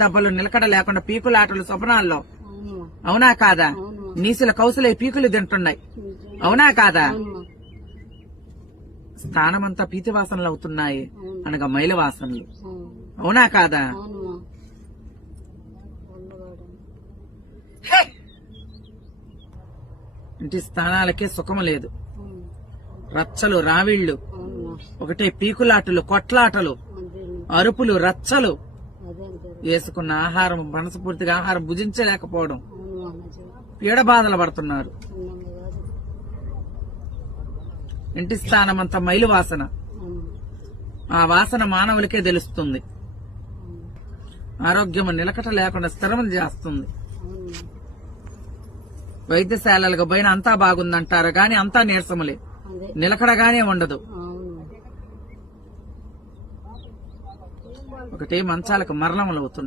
దెబ్బలు నిలకడ లేకుండా పీకులాటలు స్వప్నాల్లో, అవునా కాదా? నీసుల కౌసులే పీకులు తింటున్నాయి, అవునా కాదా? స్థానమంతా పీతి వాసనలు అవుతున్నాయి అనగా మైల వాసనలు, అవునా కాదా? ఇంటి స్థానాలకే సుఖము లేదు. రచ్చలు రావిళ్లు, ఒకటే పీకులాటలు, కొట్లాటలు, అరుపులు, రచ్చలు. వేసుకున్న ఆహారం, మనస్ఫూర్తిగా ఆహారం భుజించలేకపోవడం, పీడ బాధలు పడుతున్నారు. ఇంటి స్థానం అంతా మైలు వాసన. ఆ వాసన మానవులకే తెలుస్తుంది. ఆరోగ్యము నిలకట లేకుండా స్థిరం చేస్తుంది. వైద్యశాలలకు పైన అంతా బాగుందంటారు గాని అంతా నీరసములే, నిలకడగానే ఉండదు. ఒకటే మంచాలకు మరణములు అవుతుంది.